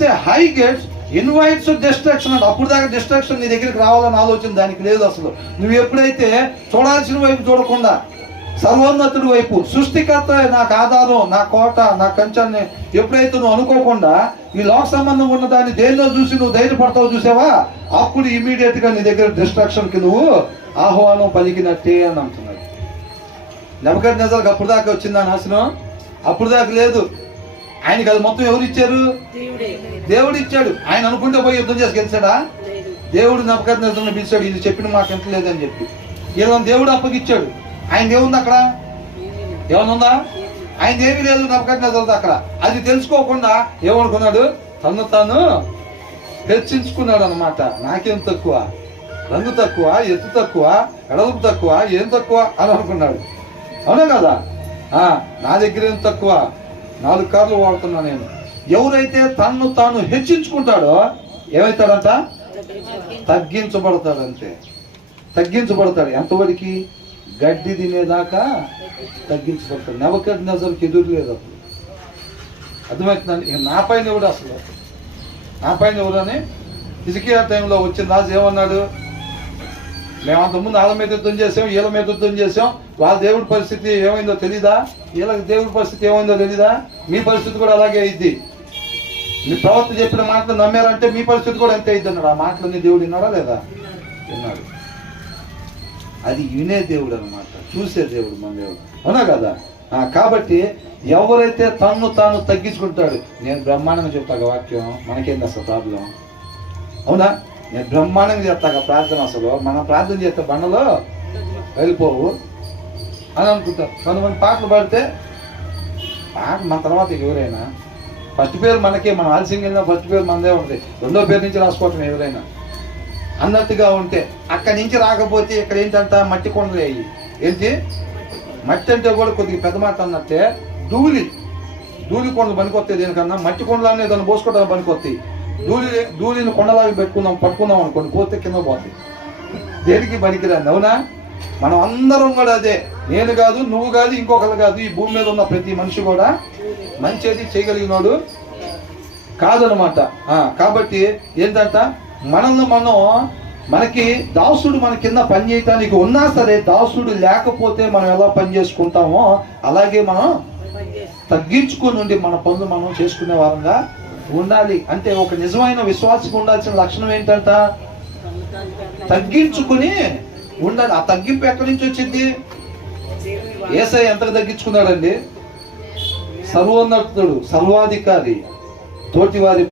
Enters ఏ high gates invites distraction అంటే అప్పుడు దాకా డిస్ట్రాక్షన్ నీ దగ్గరికి రావాలని ఆలోచన దానికి లేదు. అసలు నువ్వు ఎప్పుడైతే చూడాల్సిన వైపు చూడకుండా సర్వోన్నతుడి వైపు, సృష్టికర్త నాకు ఆధారం, నా కోట, నా కంచాన్ని ఎప్పుడైతే నువ్వు అనుకోకుండా ఈ లోక సంబంధం ఉన్న దాన్ని దేనిలో చూసి నువ్వు ధైర్యపడతావు చూసావా, అప్పుడు ఇమీడియట్ గా నీ దగ్గర డిస్ట్రాక్షన్ కి నువ్వు ఆహ్వానం పలికినట్టే అని అంటున్నాడు. నెబుకద్నెజర్కి అప్పుడు దాకా వచ్చిందా నాశనం? అప్పుడు దాకా లేదు. ఆయనకి అది మొత్తం ఎవరు ఇచ్చారు? దేవుడు ఇచ్చాడు. ఆయన అనుకుంటే పోయి యుద్ధం చేసి గెలిచాడా? దేవుడు నెబుకద్నెజర్ని పిలిచాడు, ఇది చెప్పిన మాట ఎంత లేదని చెప్పి. ఏదో దేవుడు అప్పగిచ్చాడు. ఆయన ఏముంది అక్కడ? ఏమనుందా? ఆయన ఏమీ లేదు నెబుకద్నెజర్ అక్కడ. అది తెలుసుకోకుండా ఏమనుకున్నాడు? తను తాను హెచ్చించుకున్నాడు అనమాట. నాకేం తక్కువ, రంగు తక్కువ, ఎత్తు తక్కువ, ఎడలుపు తక్కువ, ఏం తక్కువ అని అనుకున్నాడు. అవునా కదా? నా దగ్గర ఏం తక్కువ, 4 కార్లు వాడుతున్నా నేను. ఎవరైతే తన్ను తాను హెచ్చించుకుంటాడో ఏమవుతాడంట? తగ్గించబడతాడంతే. తగ్గించబడతాడు. ఎంతవరకు? గడ్డి తినేదాకా తగ్గించబడతాడు. నెబుకద్నెజర్కి ఎదురు లేదు అప్పుడు. అర్థమవుతుందండి? ఇక నా పైన ఎవడు అసలు? నా పైన ఎవరని హిజ్కియా టైంలో వచ్చిన రాజు ఏమన్నాడు? మేము అంతకుముందు వాళ్ళ మీద యుద్ధం చేసాం, వీళ్ళ మీద యుద్ధం చేసాం, వాళ్ళ దేవుడి పరిస్థితి ఏమైందో తెలీదా? వీళ్ళకి దేవుడి పరిస్థితి ఏమైందో తెలీదా? మీ పరిస్థితి కూడా అలాగే అయింది. మీ ప్రవక్త చెప్పిన మాటలు నమ్మారంటే మీ పరిస్థితి కూడా అంతే అయింది అన్నాడు. ఆ మాటలన్నీ దేవుడు విన్నాడా లేదా? విన్నాడు. అది వినే దేవుడు అనమాట, చూసే దేవుడు మన దేవుడు. అవునా కదా? కాబట్టి ఎవరైతే తన్ను తాను తగ్గించుకుంటాడు, నేను బ్రహ్మాండంగా చెప్తాగా వాక్యం, మనకేంది అసలు ప్రాబ్లం? అవునా? నేను బ్రహ్మాండంగా చేస్తాగా ప్రార్థన. అసలు మనం ప్రార్థన చేస్తే బండలో వెళ్ళిపోవు అని అనుకుంటాం. కొంతమంది పాటలు పాడితే పాట మన తర్వాత ఎవరైనా ఫస్ట్ పేరు మనకే, మనం ఆలస్యం వెళ్ళినా ఫస్ట్ పేరు మనదే ఉంటుంది, రెండో పేరు నుంచి రాసుకోవటం ఎవరైనా అన్నట్టుగా ఉంటే, అక్కడి నుంచి రాకపోతే ఇక్కడ ఏంటంట మట్టి కొండలు అయ్యి. ఏంటి మట్టి అంటే కూడా కొద్దిగా పెద్ద మాట అన్నట్టే, ధూళి కొండలు పనికొస్తాయి. దేనికన్నా మట్టి కొండలు అనేది దాన్ని పోసుకోవడానికి పనికొస్తాయి. ధూళిని కొండలాగా పట్టుకుందాం అనుకోండి, పోతే కింద పోతాయి. దేనికి పనికిరాంది. అవునా? మనం అందరం కూడా అదే. నేను కాదు, నువ్వు కాదు, ఇంకొకరు కాదు, ఈ భూమి మీద ఉన్న ప్రతి మనిషి కూడా మంచిది చేయగలిగినాడు కాదనమాట. కాబట్టి ఏంటంట, మనల్ని మనకి దాసుడు మన కింద పని చేయటానికి ఉన్నా సరే, దాసుడు లేకపోతే మనం ఎలా పని చేసుకుంటామో అలాగే మనం తగ్గించుకుని ఉండి మన పనులు మనం చేసుకునే వారంగా ఉండాలి. అంటే ఒక నిజమైన విశ్వాసకు ఉండాల్సిన లక్షణం ఏంటంట? తగ్గించుకుని ఉండాలి. ఆ తగ్గింపు ఎక్కడి నుంచి వచ్చింది? యేసయ్య ఎంతకు తగ్గించుకున్నాడండి? సర్వోన్నతుడు, సర్వాధికారి, తోటివారి